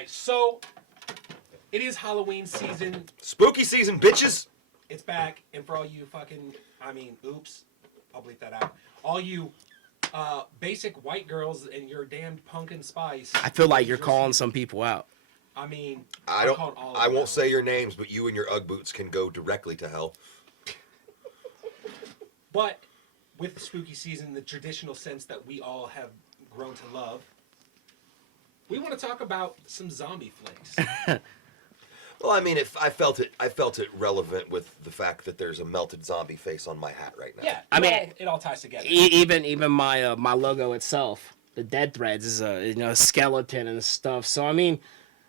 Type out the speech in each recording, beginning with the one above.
right, so it is Halloween season. Spooky season, bitches. It's back, and for all you oops, I'll bleep that out. All you basic white girls and your damned pumpkin spice. I feel like you're calling some people out. I mean, I won't say your names, but you and your Ugg boots can go directly to hell. But with the spooky season, the traditional sense that we all have grown to love, we want to talk about some zombie flicks. Well, I mean, I felt it relevant with the fact that there's a melted zombie face on my hat right now. Yeah, it all ties together. Even my my logo itself, the Dead Threads, is a skeleton and stuff. So I mean,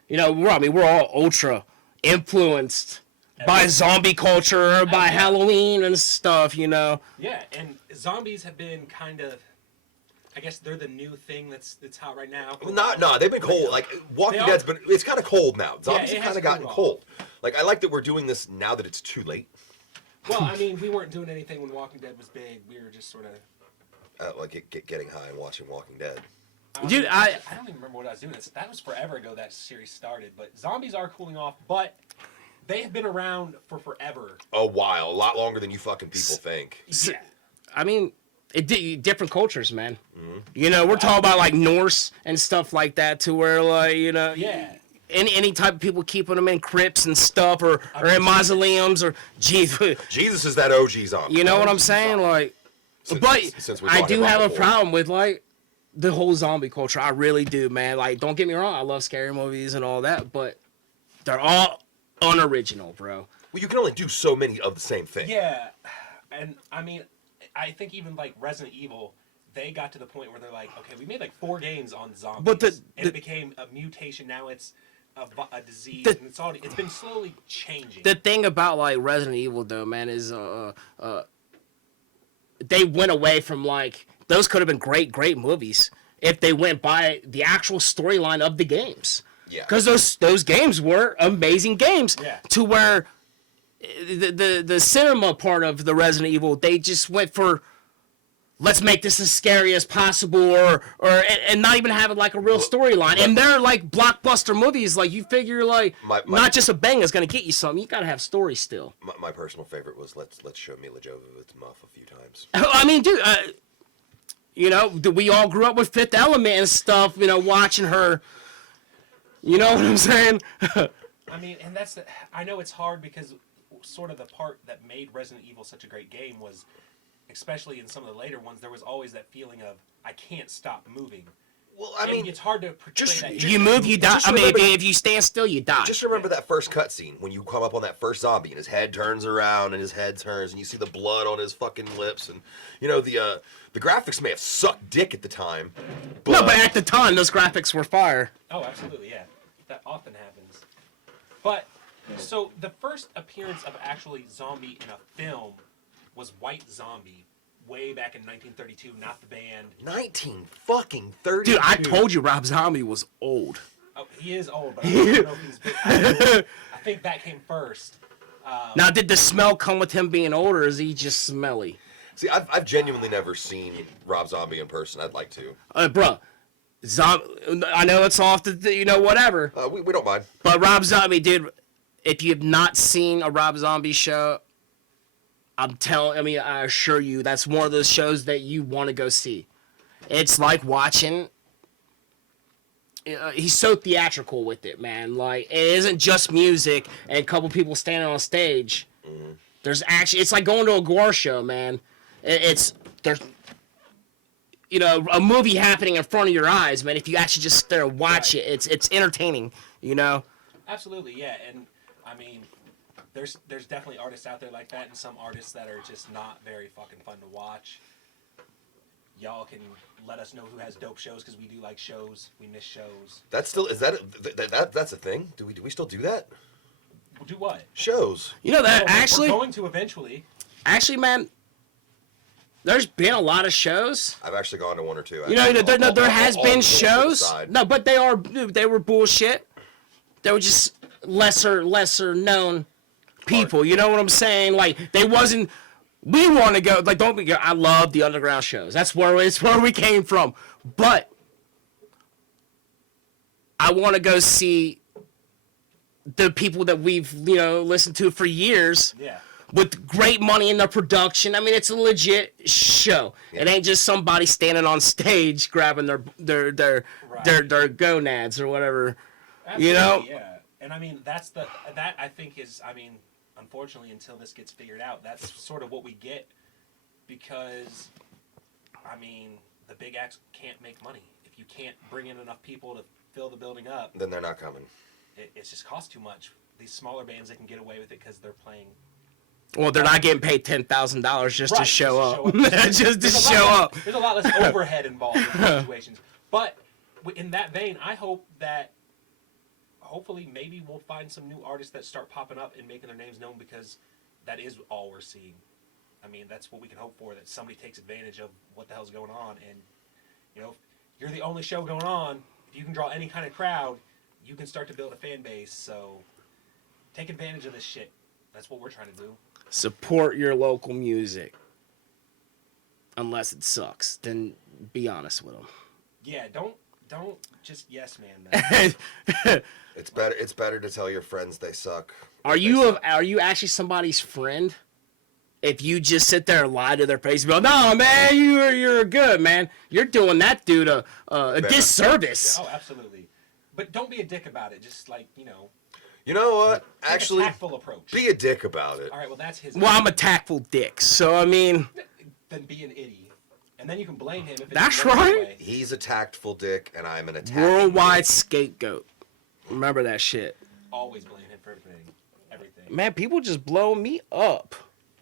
we're all ultra influenced by zombie culture, by Halloween and stuff. Yeah, and zombies have been kind of. I guess they're the new thing that's hot right now. No, they've been cold. Like Walking Dead's been. It's kind of cold now. Zombies have kind of gotten cold. Like I like that we're doing this now that it's too late. Well, I mean, we weren't doing anything when Walking Dead was big. We were just sort of getting high and watching Walking Dead. Dude, I don't even remember what I was doing. That was forever ago that series started. But zombies are cooling off. But they have been around for forever. A while, a lot longer than you fucking people think. Yeah. I mean. Different cultures, man. Mm-hmm. We're talking about like Norse and stuff like that, to where yeah. Any type of people keeping them in crypts and stuff, or in mausoleums, or Jesus. Jesus is that OG zombie. You know what I'm saying? Like, but I do have a problem with like the whole zombie culture. I really do, man. Like, don't get me wrong, I love scary movies and all that, but they're all unoriginal, bro. Well, you can only do so many of the same thing. Yeah, and I mean. I think even like Resident Evil, they got to the point where they're like, okay, we made like 4 games on zombies, but it became a mutation. Now it's a disease, and it's been slowly changing. The thing about like Resident Evil though, man, is they went away from like those could have been great movies if they went by the actual storyline of the games. Yeah, because those games were amazing games. Yeah. To where. The cinema part of the Resident Evil, they just went for let's make this as scary as possible, or not even have it like a real storyline. And they're like blockbuster movies. Like you figure like not just a bang is gonna get you something. You gotta have story still. My personal favorite was let's show Mila Jovovich's muff a few times. I mean, dude, we all grew up with Fifth Element and stuff. Watching her. You know what I'm saying? I mean, and I know it's hard because. Sort of the part that made Resident Evil such a great game was, especially in some of the later ones, there was always that feeling of I can't stop moving. Well, I mean, it's hard to portray that. You move, you die. I mean, if you stand still, you die. Just remember that first cutscene when you come up on that first zombie and his head turns around and his head turns and you see the blood on his fucking lips and the graphics may have sucked dick at the time. But at the time those graphics were fire. Oh, absolutely, yeah. That often happens. But. So the first appearance of actually zombie in a film was White Zombie, way back in 1932. Not the band. 1932. Dude, I told you Rob Zombie was old. Oh, he is old, but I don't know if he's big. I think that came first. Now, did the smell come with him being older, or is he just smelly? See, I've genuinely never seen Rob Zombie in person. I'd like to. Bro. I know it's off the whatever. We don't mind. But Rob Zombie, dude. If you have not seen a Rob Zombie show, I assure you, that's one of those shows that you want to go see. It's like watching. He's so theatrical with it, man. Like, it isn't just music and a couple people standing on stage. Mm-hmm. There's actually, it's like going to a gore show, man. There's a movie happening in front of your eyes, man. If you actually just sit there and watch it, it's entertaining, Absolutely, yeah, and. I mean, there's definitely artists out there like that, and some artists that are just not very fucking fun to watch. Y'all can let us know who has dope shows because we do like shows. We miss shows. That's a thing? Do we still do that? We'll do what? Shows. Actually we're going to eventually. Actually, man, there's been a lot of shows. I've actually gone to one or two. There has been shows. No, but they were bullshit. They were just lesser known people, you know what I'm saying? Like they wasn't. We want to go. Like don't be. I love the underground shows. It's where we came from. But I want to go see the people that we've listened to for years. Yeah. With great money in the production. I mean, it's a legit show. Yeah. It ain't just somebody standing on stage grabbing their gonads or whatever. Absolutely, yeah. And I mean, that I think is, I mean, unfortunately, until this gets figured out, that's sort of what we get, because, I mean, the big acts can't make money. If you can't bring in enough people to fill the building up, Then they're not coming. it just costs too much. These smaller bands, they can get away with it because they're playing. Well, they're not getting paid $10,000 just to Right, show up. just Just to There's a show lot up. less- There's a lot less overhead involved in those situations. But in that vein, I hope that hopefully maybe we'll find some new artists that start popping up and making their names known, because that is all we're seeing. I mean, that's what we can hope for, that somebody takes advantage of what the hell's going on. And, if you're the only show going on, if you can draw any kind of crowd, you can start to build a fan base. So take advantage of this shit. That's what we're trying to do. Support your local music. Unless it sucks, then be honest with them. Yeah, don't just yes man that. It's better to tell your friends they suck. Are you actually somebody's friend? If you just sit there and lie to their face and go, no, man, you're good, man. You're doing that dude a disservice. Oh, absolutely. But don't be a dick about it. Just like, You know what? take Actually, a tactful approach. be a dick about it. All right, well, that's his. Well, I'm a tactful dick, so I mean, Then be an idiot. And then you can blame him if it's That's the wrong right. way. He's a tactful dick, and I'm an attacking worldwide dick. scapegoat. Remember that shit. Always blame him for everything. Man, people just blow me up.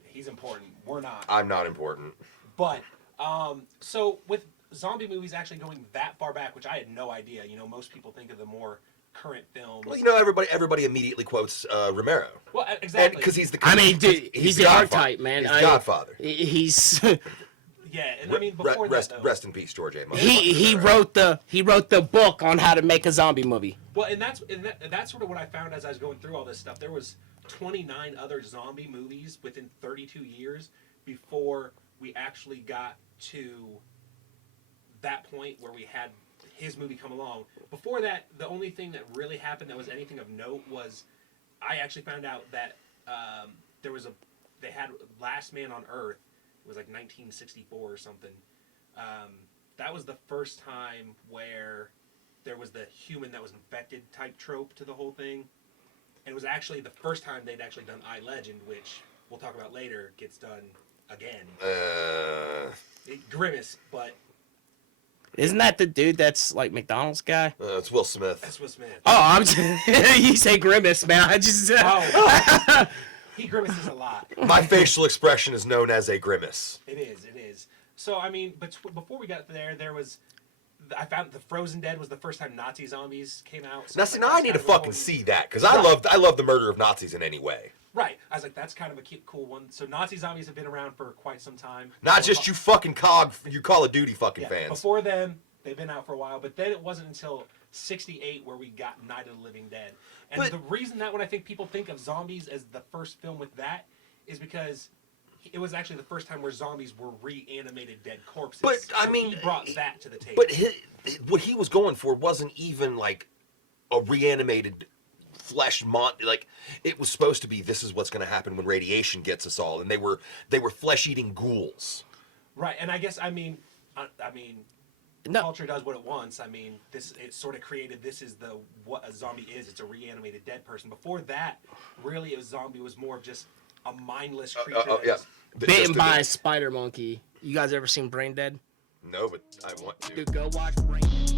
He's important. We're not. I'm not important. But, so with zombie movies actually going that far back, which I had no idea. Most people think of the more current films. Well, everybody immediately quotes Romero. Well, exactly. Because he's the. I mean, dude, he's the Godfather. archetype, man. He's the Godfather. He's Yeah, and I mean, before rest, that, though. rest in peace, George A. Motherfucker he Romero. wrote the book on how to make a zombie movie. Well, and that's sort of what I found as I was going through all this stuff. There was 29 other zombie movies within 32 years before we actually got to that point where we had his movie come along. Before that, the only thing that really happened that was anything of note was I actually found out that they had Last Man on Earth. It was like 1964 or something. That was the first time where there was the human that was infected type trope to the whole thing. And it was actually the first time they'd actually done I, Legend, which we'll talk about later, gets done again. Grimace, but Isn't that the dude that's like McDonald's guy? It's Will Smith. that's Will Smith. Oh, I'm you say Grimace, man. I just Oh, he grimaces a lot. My facial expression is known as a grimace. It is. So, I mean, but before we got there was... I found the Frozen Dead was the first time Nazi zombies came out. So Now, it's see, like, now I that's need kind to of a fucking cool- see that because I love the murder of Nazis in any way. Right. I was like, that's kind of a cute, cool one. So Nazi zombies have been around for quite some time. Not just you fucking you Call of Duty fucking Yeah, fans. before then, they've been out for a while. But then it wasn't until 1968 where we got Night of the Living Dead. And But- the reason that when I think people think of zombies as the first film with that is because it was actually the first time where zombies were reanimated dead corpses. But, I So mean, he brought that to the table. But what he was going for wasn't even like a reanimated flesh like it was supposed to be. This is what's going to happen when radiation gets us all, and they were flesh-eating ghouls. Right, and I guess No. culture does what it wants. I mean, it sort of created. This is what a zombie is. It's a reanimated dead person. Before that, really, a zombie was more of just a mindless creature. that Yeah. is- bitten by a spider monkey. You guys ever seen Brain Dead? No, but I want to. Dude, go watch Brain Dead.